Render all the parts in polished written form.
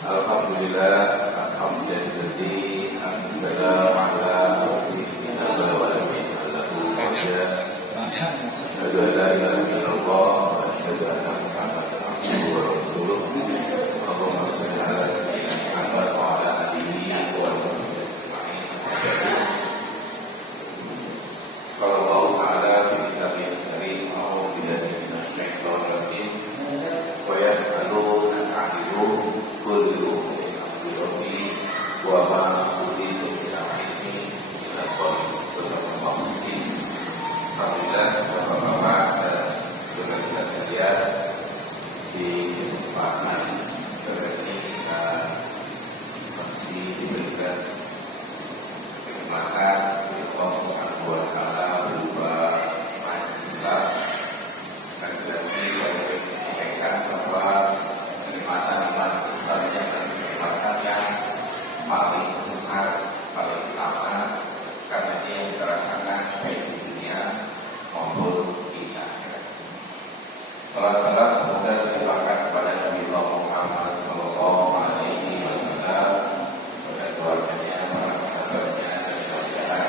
Alhamdulillah, alhamdulillah, alhamdulillah, ala rasulillah wa alamin allahu wajah. Asyhadu an la ilaha illallah wa asyhadu anna Muhammadan abduhu wa rasuluh. Allahumma shalli ala sayyidina Muhammad wa ala alihi wa sahbihi ajma'in. Qala Allah ta'ala fi kitabihil karim, a'udzu billahi minasy syaithanir rajim. Wa yas'aluna 'anil qul rabbi wa ma uridu min ilmi illa sallallahu alaihi. Alhamdulillah, Bapak-bapak dan saudara-saudara sekalian, di kesempatan ini kita masih diberikan kenikmatan dari Allah Subhanahu wa Ta'ala berupa Islam. Dan berarti saya sampaikan bahwa kenikmatan amal besarnya dan kenikmatan yang paling besar, paling utama, karena dia yang dirasakan baik di dunia maupun di akhirat. Salam semoga disimpahkan kepada Nabi Muhammad Sallallahu Alaihi Wasallam, kepada keluarganya, para sahabatnya, dan kemudian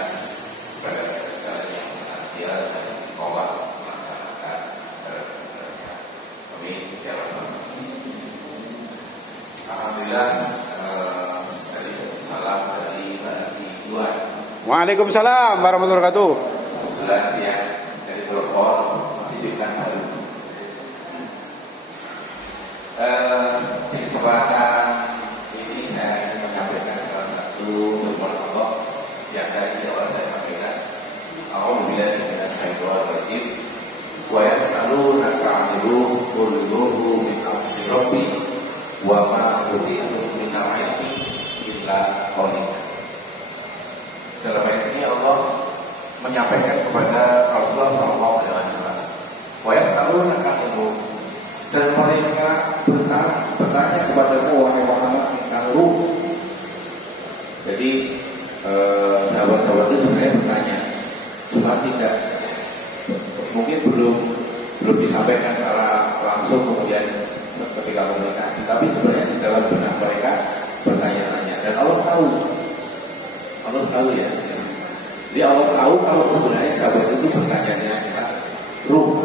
kepada segala yang senantiasa istiqomah melaksanakan perintah. Amin ya rabbal alamin. Alhamdulillah, dari salam dari Pak Tuan. Waalaikumsalam warahmatullahi wabarakatuh. Kebetulan siang dari telepon masih juga baru. Di kesempatan ini saya ingin menyampaikan salah satu firman Allah yang tadi awal saya sampaikan. A'udzubillahi minasyaitonir rajim. Wa yas'alunaka 'anil qulubi min amri rabbi wa ma utitu min ilmi illa qalila. Dalam ayat ini Allah menyampaikan kepada Rasulullah SAW, wa yas'alunaka 'anil, dan mereka bertanya kepadamu wahai Muhammad tentang ruh. Jadi sahabat-sahabat itu sebenarnya bertanya, cuma tidak mungkin belum disampaikan secara langsung kemudian ketika komunikasi, tapi sebenarnya di dalam benak mereka bertanya-tanya, dan Allah tahu ya. Jadi Allah tahu kalau sebenarnya sahabat itu bertanya tentang ruh.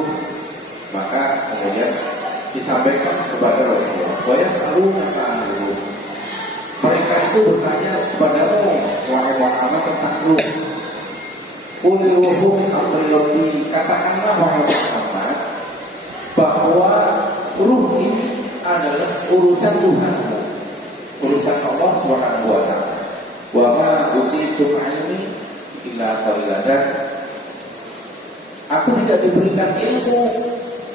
Maka kemudian disampaikan kepada Rasulullah, bahwa selalu mengetahui mereka itu bertanya kepadamu wahai Muhammad tentang ruh. Qul amri, katakanlah wahai Muhammad bahwa ruh ini adalah urusan Tuhan, urusan Allah Subhanahu wa Ta'ala. Wa ma utitu ilmi illa qalila, dan aku tidak diberikan ilmu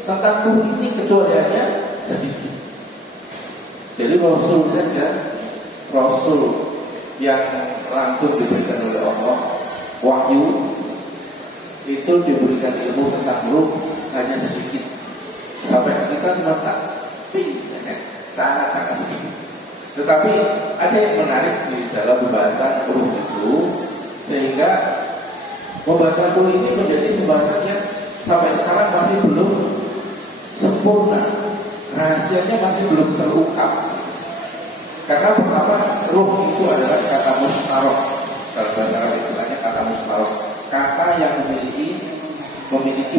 tentang ruh ini kecuali hanya sedikit. Jadi Rasul saja, Rasul yang langsung diberikan oleh Allah wahyu, itu diberikan ilmu tentang ruh hanya sedikit. Sampai kita cuma sangat sedikit. Tetapi ada yang menarik di dalam pembahasan ruh itu, sehingga pembahasan ruh ini menjadi pembahasan yang sampai sekarang masih belum sempurna, rahasianya masih belum terungkap. Karena pertama, ruh itu adalah kata mustarok, dalam bahasa Arab istilahnya kata mustarok, kata yang memiliki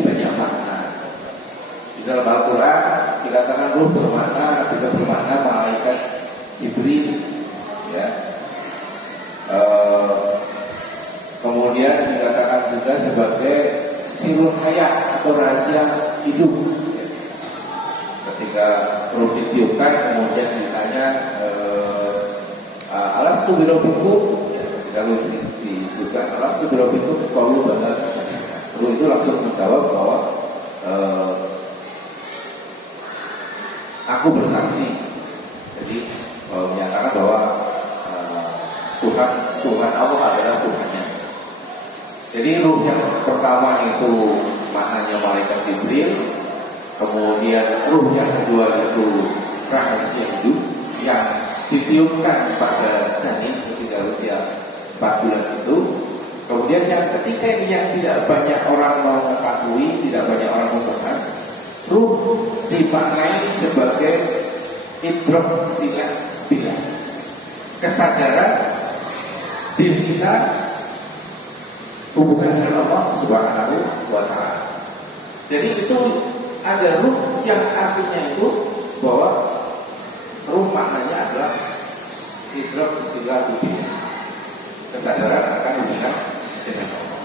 banyak makna. Di dalam Al-Quran dikatakan ruh bermakna, bisa bermakna malaikat Jibril, ya. Kemudian dikatakan juga sebagai sirul hayat atau rahasia hidup. Ketika ruh ditiupkan, kemudian ditanya alastu birabbikum, kalau ditiupkan alastu birabbikum, qalu bala, ruh itu langsung menjawab bahwa aku bersaksi. Jadi menyatakan bahwa Tuhan Allah adalah Tuhannya. Jadi ruh yang pertama itu maknanya malaikat Jibril, kemudian ruh yang kedua itu rahasia hidup yang ditiupkan pada janin ketika usia 4 bulan itu. Kemudian yang ketiga ini yang tidak banyak orang mengetahui, tidak banyak orang membahas, ruh dimaknai sebagai idrok sila bila, kesadaran diri kita hubungan dengan Allah Subhanahu wa Ta'ala. Jadi itu ada ruh yang artinya itu bahwa ruh maknanya adalah idrok sila bila, kesadaran akan hubungan dengan Allah.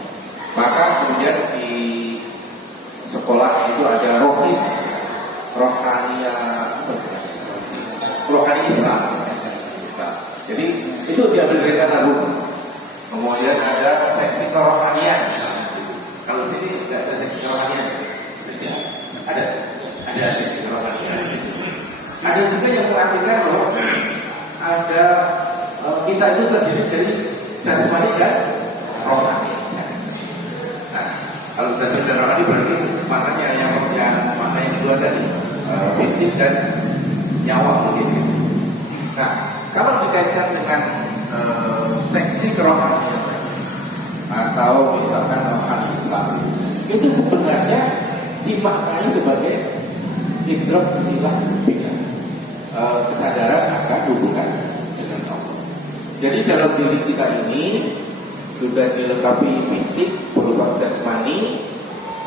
Maka kemudian di sekolah itu ada rohis, rohani Islam. Jadi itu diambil dari kata ruh. Kemudian ada seksi kerohanian. Kalau sini tidak ada seksi kerohanian. Ada seksi kerohanian. Ada juga yang mengartikan bahwa ada kita itu terdiri dari jasmani dan rohani. Nah, kalau jasmani dan rohani berarti maknanya yang makna yang kedua tadi fisik dan nyawa begitu. Nah, kalau dikaitkan dengan seksi kerohanian atau misalkan rohani Islam, itu sebenarnya dimaknai sebagai idrok sila bila, kesadaran akan hubungan dengan Allah. Jadi dalam diri kita ini sudah dilengkapi fisik berupa jasmani,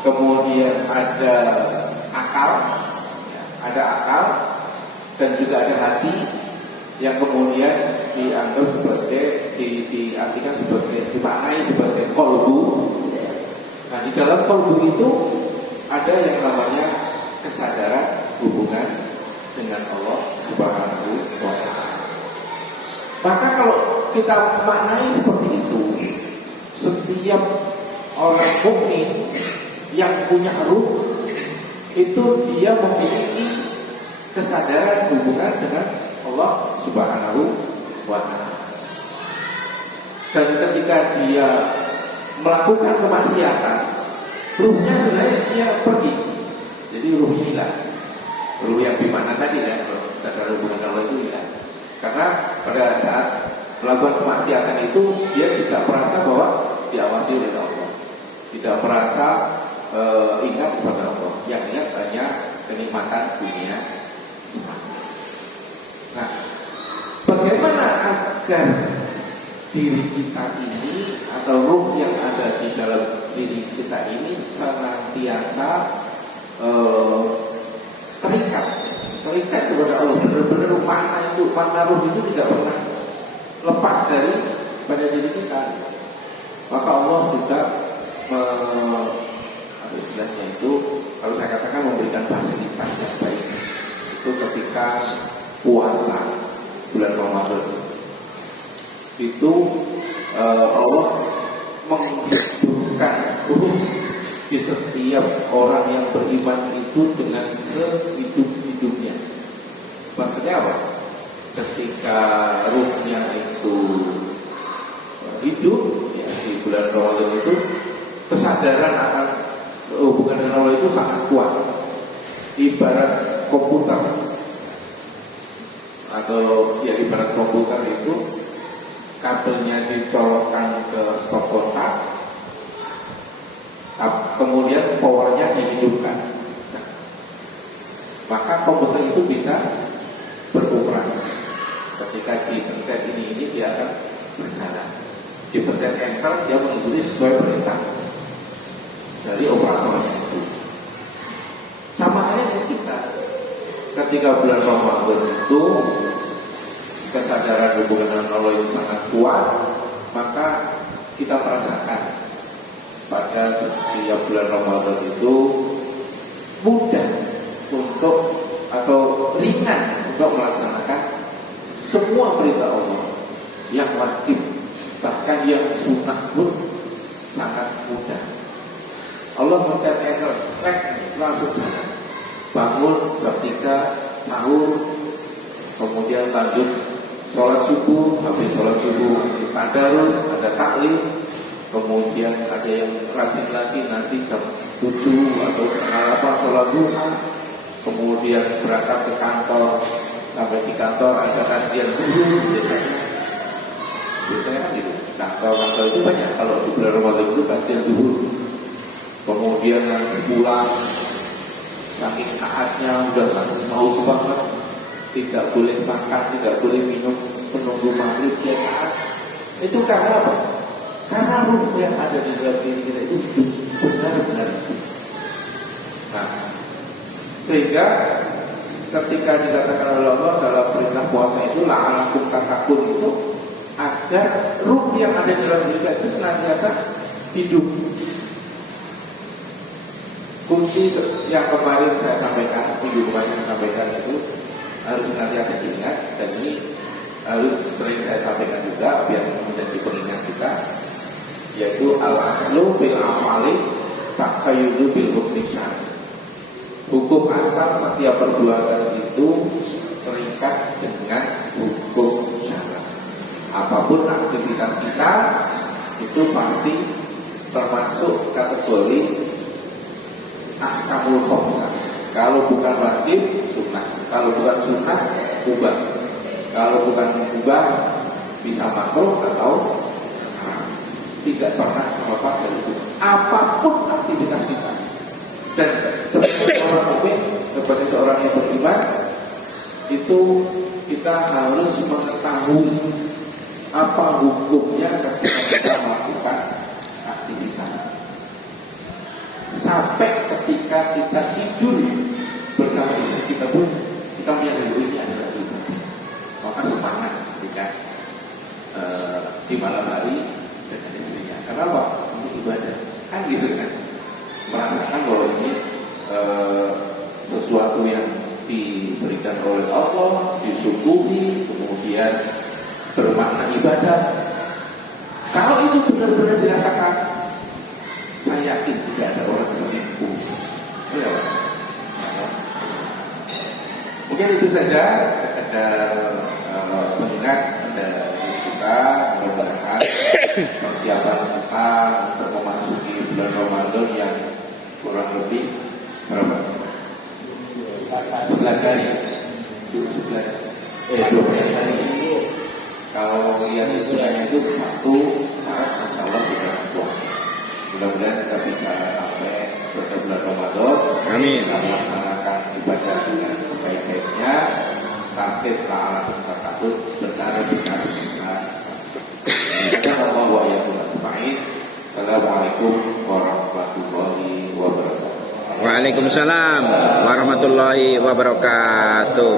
kemudian ada akal dan juga ada hati yang kemudian dianggap sebagai diartikan sebagai dimaknai sebagai kolbu. Nah, di dalam kolbu itu ada yang namanya kesadaran hubungan dengan Allah Subhanahu wa Ta'ala. Maka kalau kita maknai seperti itu, setiap orang mukmin yang punya ruh itu dia memiliki kesadaran hubungan dengan Allah Subhanahu wa Ta'ala. Dan ketika dia melakukan kemaksiatan, ruhnya sebenarnya dia pergi. Jadi ruhnya hilang. Ruh yang bimana tadi ya, kesadaran hubungan dengan Allah itu hilang. Karena pada saat melakukan kemaksiatan itu dia tidak merasa bahwa diawasi oleh Allah, tidak merasa ingat kepada Allah. Yang ingat hanya kenikmatan dunia. Nah, bagaimana agar diri kita ini atau ruh yang ada di dalam diri kita ini senantiasa terikat kepada Allah, benar-benar makna ruh itu tidak pernah lepas dari pada diri kita. Maka Allah juga istilahnya itu, kalau saya katakan memberikan fasilitas yang baik. Itu ketika puasa bulan Ramadan itu Allah menghidupkan ruh di setiap orang yang beriman itu dengan sehidup-hidupnya. Maksudnya apa? Ketika ruhnya itu hidup ya, di bulan Ramadan itu kesadaran akan hubungan dengan Allah itu sangat kuat. Ibarat komputer atau ya ibarat komputer itu kabelnya dicolokkan ke stop kontak, kemudian powernya dihidupkan. Nah, maka komputer itu bisa beroperasi. Ketika dipencet ini dia akan berjalan. Dipencet enter dia mengikuti sesuai perintah dari operatornya itu. Sama halnya dengan kita. Ketika bulan Ramadan itu kesadaran hubungan dengan Allah itu sangat kuat, maka kita merasakan pada setiap bulan Ramadan itu mudah untuk atau ringan untuk melaksanakan semua perintah Allah yang wajib, bahkan yang sunnah pun sangat mudah. Allah mencet enter, langsung jalan. Bangun ketika sahur, kemudian lanjut sholat subuh, habis sholat subuh tadarus, ada taklim, kemudian ada yang rajin lagi nanti jam 7 atau setengah 8 sholat duha, kemudian berangkat ke kantor, sampai di kantor ada kajian dulu biasanya kan gitu. Kantor itu banyak, kalau di bulan Ramadan itu kajian dulu, kemudian nanti pulang saking taatnya udah sangat mau banget tidak boleh makan, tidak boleh minum menunggu maghrib jamaah. Itu karena apa? Karena ruh yang ada di dalam diri kita itu hidup, benar-benar hidup. Nah, sehingga ketika dikatakan oleh Allah dalam perintah puasa itu la'alakum tatakun itu agar ruh yang ada di dalam diri kita itu senantiasa hidup. Kunci yang kemarin saya sampaikan, minggu kemarin saya sampaikan itu harus senantiasa diingat, dan ini harus sering saya sampaikan juga biar menjadi pengingat kita, yaitu al-aslu bil amali taqayyudu bil hukmi syar'i. Hukum asal setiap perbuatan itu terikat dengan hukum syar'i. Apapun aktivitas kita itu pasti termasuk kategori ahkamul khamsah. Kalau bukan wajib, sunnah. Kalau bukan sunnah, ubah. Kalau bukan ubah, bisa makruh atau tidak pernah terlepas dari itu. Apapun aktivitas kita. Dan sebagai seorang mukmin, sebagai seorang yang beriman, itu kita harus mengetahui apa hukumnya ketika kita melakukan aktivitas. Sampai ketika kita tidur bersama istri kita pun kita menyadari ini adalah ibadah. Maka semangat ketika di malam hari dengan istrinya. Kenapa? Ini ibadah. Kan gitu kan? Merasakan bahwa ini sesuatu yang diberikan oleh Allah, disyukuri, kemudian bermakna ibadah. Kalau itu benar-benar dirasakan, saya yakin tidak ada orang selingkuh. Ya, mungkin itu saja sekedar pengingat dari kita, mudah-mudahan persiapan kita untuk memasuki bulan Ramadan yang kurang lebih berapa? 11 hari. 12 hari. Kalau lihat itu hanya itu 1 Maret, insya Allah sudah puas. Mudah-mudahan kita bisa sampai pada bulan Ramadan. Amin. Kita melaksanakan ibadah dengan sebaik-baiknya. Target ta'ala kita takut benar-benar kita. Assalamualaikum warahmatullahi wabarakatuh. Waalaikumsalam warahmatullahi wabarakatuh.